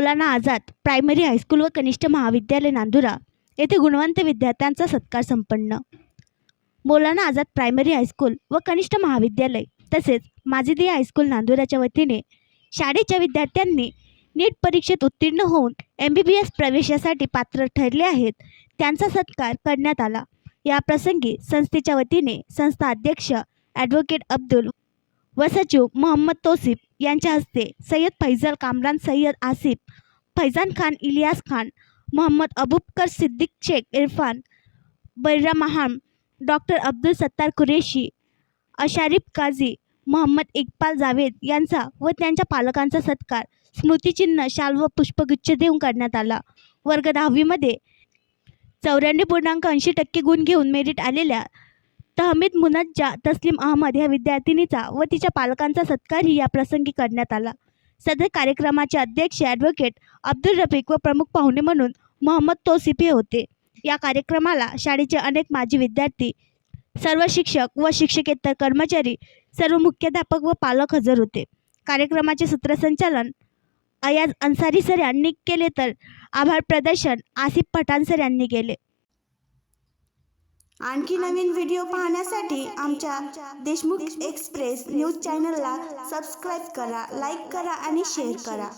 Maulana Azad primary high school व कनिष्ठ महाविद्यालय नांदुरा येथे गुणवंत विद्यार्थ्यांचा सत्कार संपन्न। मौलाना आझाद प्रायमरी हायस्कूल व कनिष्ठ महाविद्यालय तसेच माजिदी हायस्कूल नांदुराच्या वतीने शाळेच्या विद्यार्थ्यांनी नीट परीक्षेत उत्तीर्ण होऊन MBBS प्रवेशासाठी पात्र ठरले आहेत त्यांचा सत्कार करण्यात आला। या प्रसंगी संस्थेच्या वतीने संस्था अध्यक्ष ॲडव्होकेट अब्दुल व सचिव मोहम्मद तौसिफ यांच्या हस्ते सय्यद फैजल कामरान, सय्यद आसिफ, फैजान खान, इलियास खान, मोहम्मद अबूबकर सिद्दीक, शेख इरफान, बैरा महाम, डॉक्टर अब्दुल सत्तार कुरेशी, अशारिफ काझी, मोहम्मद इक्बाल जावेद यांचा व त्यांच्या पालकांचा सत्कार स्मृतिचिन्ह, शाल व पुष्पगुच्छ देऊन करण्यात आला। वर्ग 10वी मध्ये 94.80% गुण घेऊन मेरिट आलेल्या तहमीद मुनज्जा तस्लीम अहमद या विद्यार्थिनीचा व तिच्या पालकांचा सत्कारही या प्रसंगी करण्यात आला। सदर कार्यक्रमाचे अध्यक्ष ॲडव्होकेट अब्दुल रफीक व प्रमुख पाहुणे म्हणून मोहम्मद तौसिफ हे होते। या कार्यक्रमाला शाळेचे अनेक माजी विद्यार्थी, सर्व शिक्षक व शिक्षकेतर कर्मचारी, सर्व मुख्याध्यापक व पालक हजर होते। कार्यक्रमाचे सूत्रसंचालन अयाज अन्सारी सर यांनी केले तर आभार प्रदर्शन आसिफ पठाण सर यांनी केले। आणखी नवीन व्हिडिओ पाहण्यासाठी आमच्या देशमुख एक्सप्रेस न्यूज चॅनलला सबस्क्राईब करा, लाईक करा आणि शेअर करा।